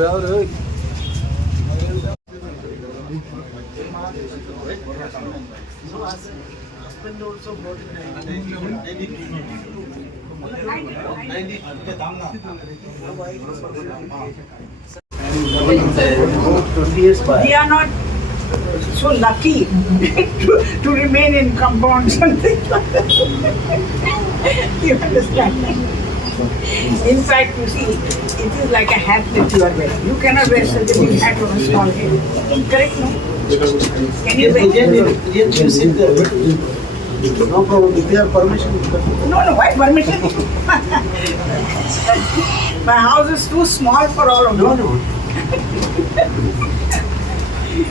husband also bought in 20 years back. We are not so lucky to remain in compounds and things like that. You understand? In fact, you see, it is like a hat that you are wearing. You cannot wear such a big hat on a small head. Correct, no? Can you wear it? No problem. With your permission. No, why permission? My house is too small for all of you. No.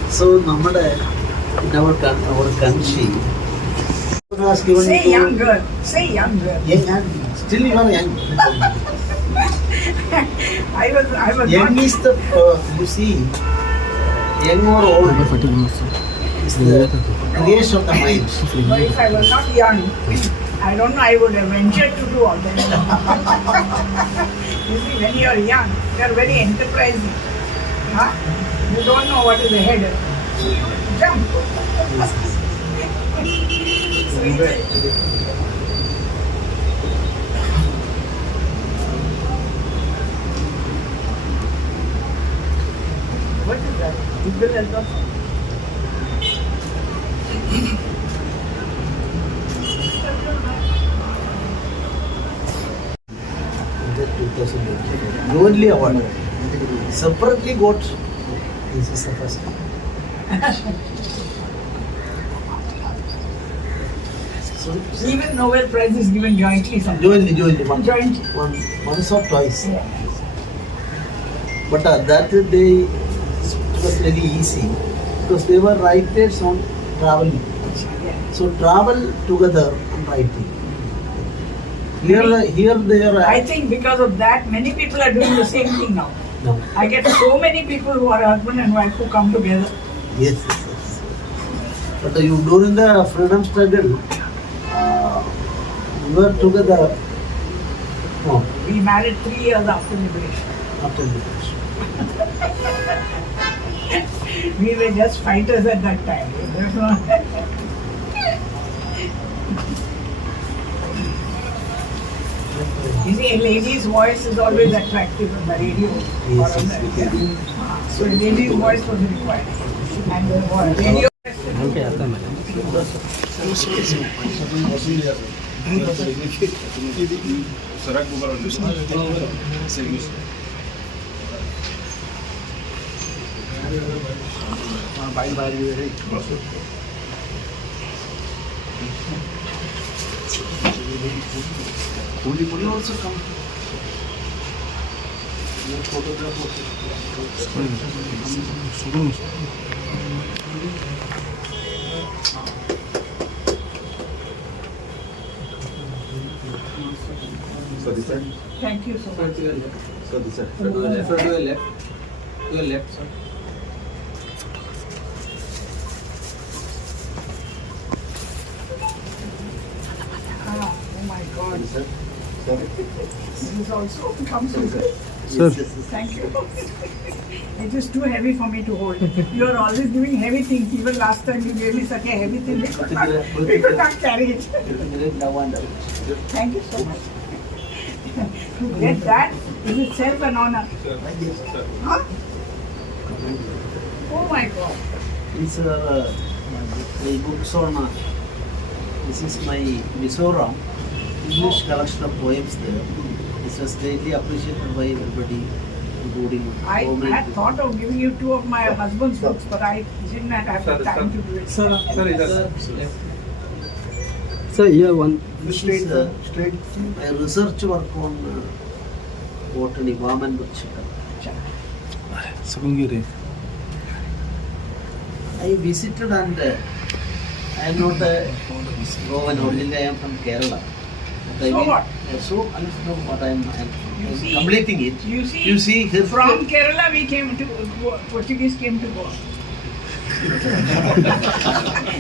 So, in our country, say young girl. Say young girl. Young, still you are young. I was Young not. is the, you see, young or old is the creation of the mind. But if I was not young, I don't know, I would have ventured to do all that. You see, when you are young, you are very enterprising. Huh? You don't know what is ahead. So you jump. What is that? Google has got. Only award. Separately got. This is the first. So, Even Nobel Prize is given jointly sometimes. jointly. Jointly. Once or twice. Yeah. But that day it was very easy because they were writers on traveling. So travel together and writing. Here they are. I think because of that, many people are doing the same thing now. No. I get so many people who are husband and wife who come together. Yes. But you during the freedom struggle, you were together. No, We married 3 years after liberation. after liberation. We were just fighters at that time. There's no You see, a lady's voice is always attractive on the radio. Yes, or on yes, the, so a lady's voice was required. And the radio. Will you also come? Photograph Thank you so much. Sir, to your left. To your left, sir. Oh my God. Sir. This is also comes with it. Sir. Thank you. It is too heavy for me to hold. You are always doing heavy things. Even last time you gave me such a heavy thing, we could not carry it. Thank you so much. To get that is itself an honor. Huh? Oh my God. It's my books on. This is my Mizoram English collection of poems there. This was greatly appreciated by everybody, including I had thought of giving you 2 of my husband's books, but I didn't have the time to do it. Sir, here one. This is my research work on botany, worm and chicken. I visited and I am not a Goan, originally I am from Kerala. But I So what? So I don't know what I am You see- completing it. You see, You see here from Kerala we came to Portuguese came to Goa.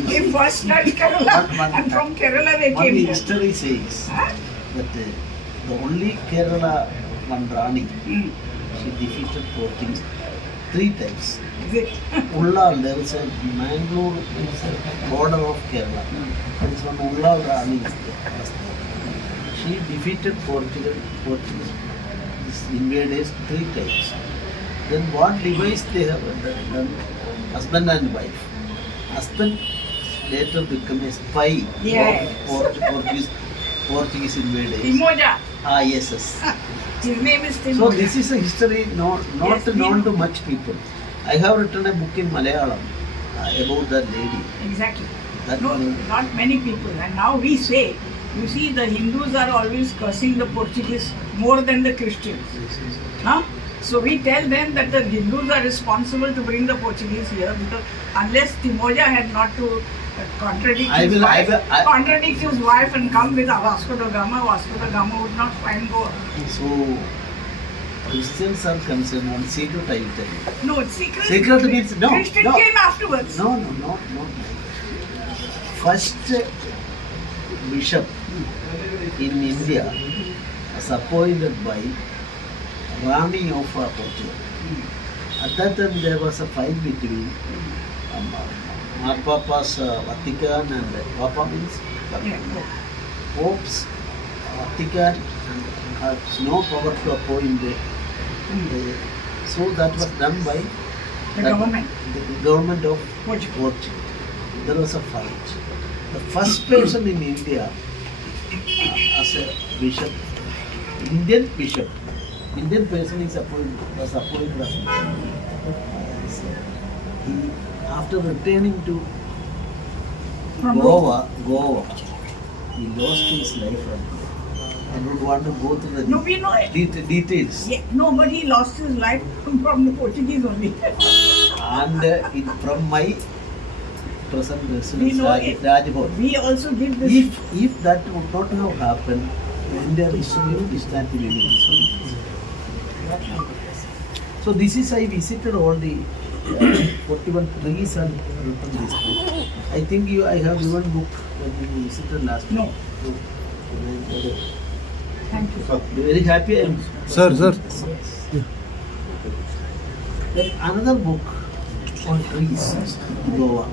They first started Kerala, and from Kerala they One came here. history says Huh? that the only Kerala one Rani, She defeated Portuguese 3 times. Is it? Ullal, there is a Mangalore, it's a border of Kerala. There is one Ullal Rani is there. She defeated Portuguese invaders 3 times. Then what device they have done? Husband and wife. Husband later become a spy Yes. of Portuguese invaders. Timoja. Ah, yes, yes. His name is Timoja. So this is a history not Yes, known to much people. I have written a book in Malayalam about that lady. Exactly. That No, one- not many people. And now we say, you see, the Hindus are always cursing the Portuguese more than the Christians. Huh? So we tell them that the Hindus are responsible to bring the Portuguese here because unless Timoja had not to contradict his wife and come with Vasco da Gama would not find Goa. So Christians are concerned on secret, I will tell you. No, it's secret. Secret means no. Christian no. came afterwards. No, not. First bishop in India was appointed by Rani of Portugal. At that time there was a fight between Marpapa's Vatican and Papa means Yeah. Pope's Vatican has no power to appoint so that was done by The government. the government of Portugal. Portugal. There was a fight. The first person in India as a bishop, Indian person is was appointed as he, after returning to From Goa, he lost his life. I don't want to go through the No, we know it. details. Yeah, no, but he lost his life from the Portuguese only. And from my present We residence, know it. Rajbhavan. We also give this. If that would not have happened, India history is not really. So this is I visited all the 41 trees and written this book. I think I have given book when you visited last No. week. So, Thank you. very happy I am. Sir. Then another book on trees, Goa.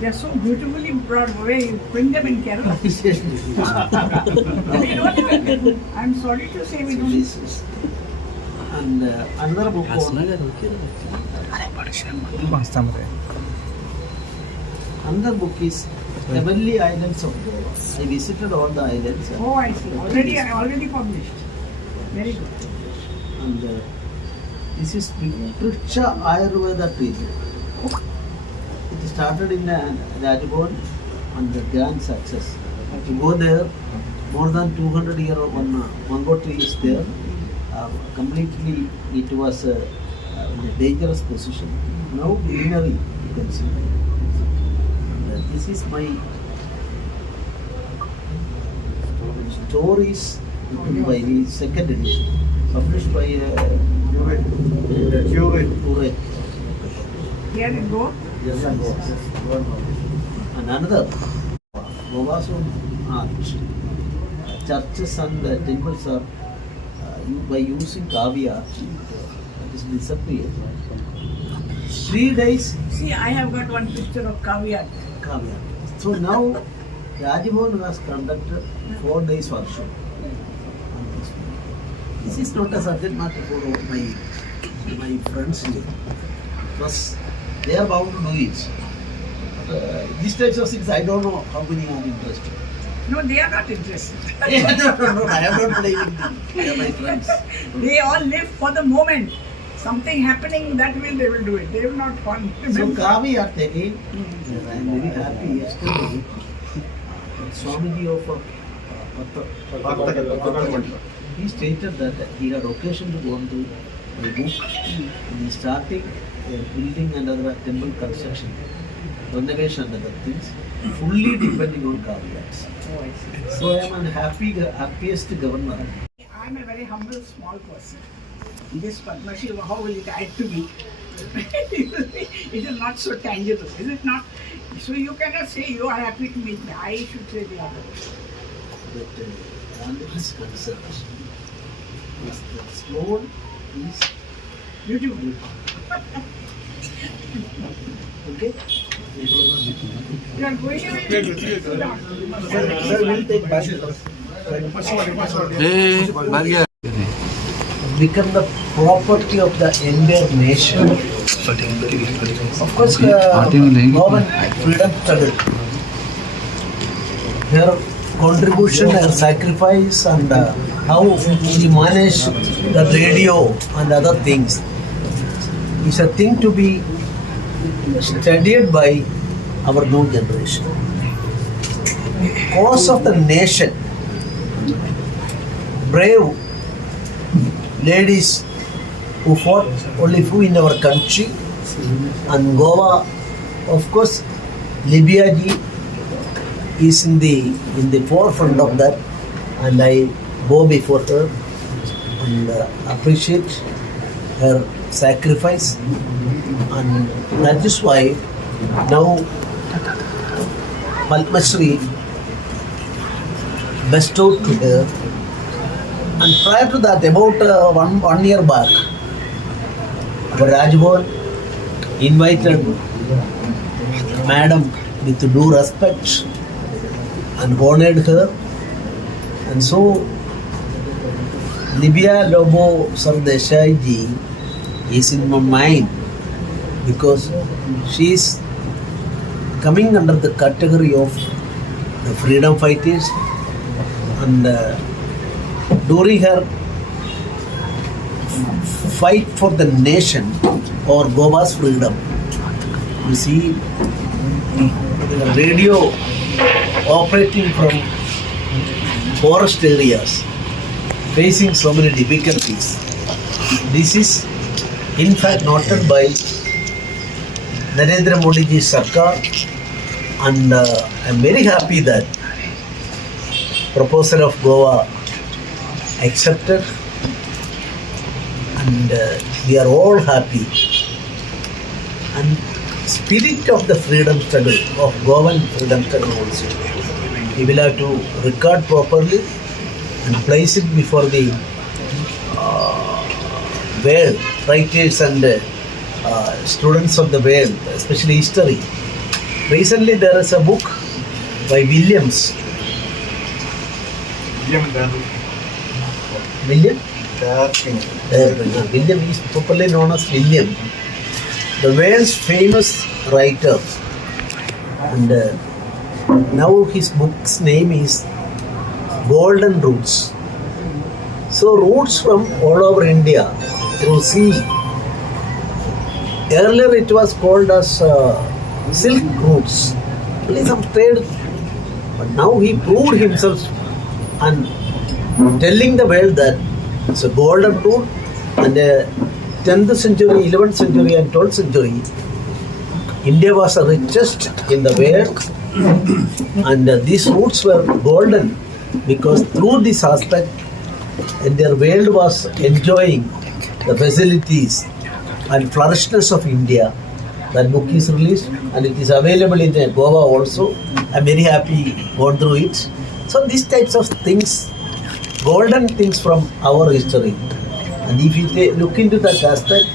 They are so beautifully brought away. You bring them in Kerala. We don't have it. I'm sorry to say we don't. And another book on another book is Heavenly Islands of Goa. I visited all the islands. Oh, I see. Already published. Very good. And this is Pricha Ayurveda treatment. It started in Rajbhavan and the grand success. You go there, more than 200 years one mango tree is there. Completely, it was in a dangerous position. Now greenery, you can see. And, this is my stories written by the second edition, published by Ture. Here you go. Yes, and another Goa's own art. Churches and temples are by using kavya it is disappeared. 3 days See, I have got one picture of caviar. kavya. So now Rajbhavan has conducted 4 days workshop. This is not a subject matter for my friends here. Because they are bound to do it. These types of things I don't know how many are interested. No, they are not interested. No, I am not blaming them. They are my friends. They all live for the moment. Something happening that way, they will do it. They will not fun. So Kavi are taking, I am very happy yesterday. Swamiji of he stated that he had occasion to go into a book and he starting building another temple construction, renovation and other things, fully depending on Kaviats. So I am happiest governor. I am a very humble, small person. This Padmashree, how will it add to me? It is not so tangible, is it not? So you cannot say you are happy to meet me. I should say the other. But on his concern, the stone is YouTube. Okay? You are going away? Sir, we'll take back. Become the property of the entire nation. Of course, government freedom struggle. Her contribution, her sacrifice, and how she managed the radio and other things is a thing to be studied by our new generation. Cause of the nation, brave ladies who fought only few in our country, and Goa, of course, Libiya ji is in the forefront of that, and I bow before her and appreciate her sacrifice, and that is why now Padmashree bestowed to her. And prior to that, about one year back, our Rajbhavan invited Madam with due respect and honored her. And so, Libiya Lobo Sardesai ji is in my mind because she is coming under the category of the freedom fighters, and during her fight for the nation or Goa's freedom, you see the radio operating from forest areas, facing so many difficulties. This is in fact noted by Narendra Modi ji Sarkar, and I am very happy that proposal of Goa accepted, and we are all happy. And spirit of the freedom struggle, of Goan freedom struggle also, we will have to record properly and place it before the world, writers and students of the world, especially history. Recently there is a book by Williams. William? William is popularly known as William, the world's famous writer. And now his book's name is Golden Roots. So roots from all over India through sea. Earlier it was called as silk roots, only some trade. But now he proved himself and telling the world that it's a golden root, and 10th century, 11th century and 12th century, India was the richest in the world, and these roots were golden because through this aspect, the world was enjoying the facilities and flourishness of India. That book is released and it is available in Goa also. I am very happy going through it. So these types of things, golden things from our history. And if you look into that aspect,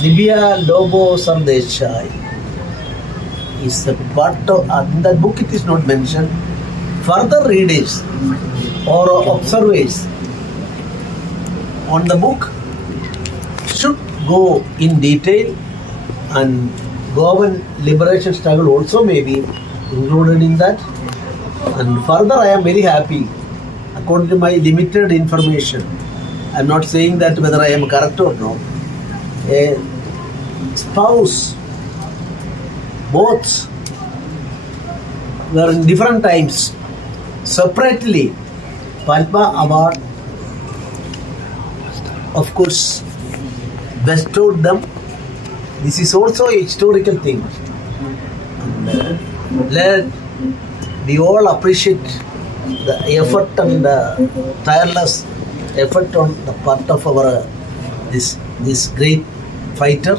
Libiya Lobo Sardesai is a part of, in that book it is not mentioned. Further readers or observers on the book should go in detail, and Goan liberation struggle also may be included in that. And further, I am very happy, according to my limited information, I am not saying that whether I am correct or not, a spouse, both were in different times, separately, Padma Award, of course, bestowed them. This is also a historical thing. And, let we all appreciate the effort and the tireless effort on the part of our this great fighter,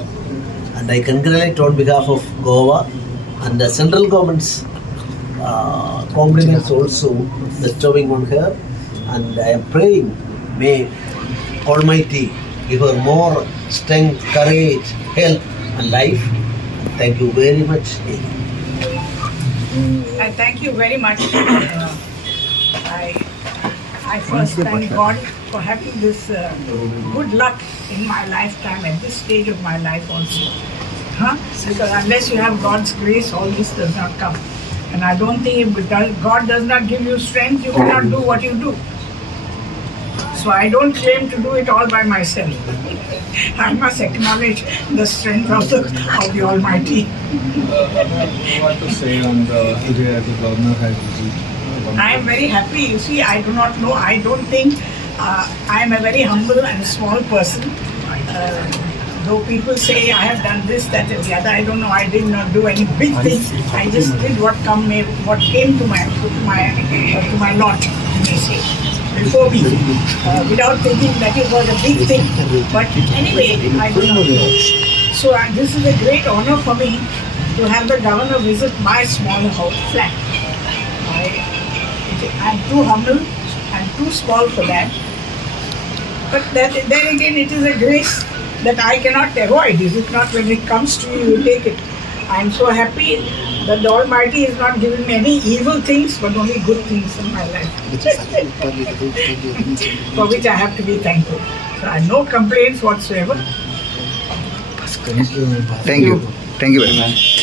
and I congratulate on behalf of Goa and the central government's compliments also bestowing on her, and I am praying may Almighty give her more strength, courage, health, and life. Thank you very much. I thank you very much. I first thank God for having this good luck in my lifetime at this stage of my life also. Because unless you have God's grace, all this does not come. And I don't think if God does not give you strength, you cannot do what you do. So I don't claim to do it all by myself. I must acknowledge the strength of the Almighty. What to say on the day the governor has visited? I am very happy. You see, I do not know. I don't think I am a very humble and small person. Though people say I have done this, that, and the other, I don't know. I did not do any big thing. I just did what came to my lot, you may say, before me, without thinking that it was a big thing. But anyway, I do not know. So this is a great honor for me to have the governor visit my small flat. I'm too humble and too small for that. But then again, it is a grace that I cannot avoid. Is it not? When it comes to you, you take it. I'm so happy that the Almighty is not giving me any evil things, but only good things in my life. For which I have to be thankful. So I have no complaints whatsoever. Thank you. Thank you very much.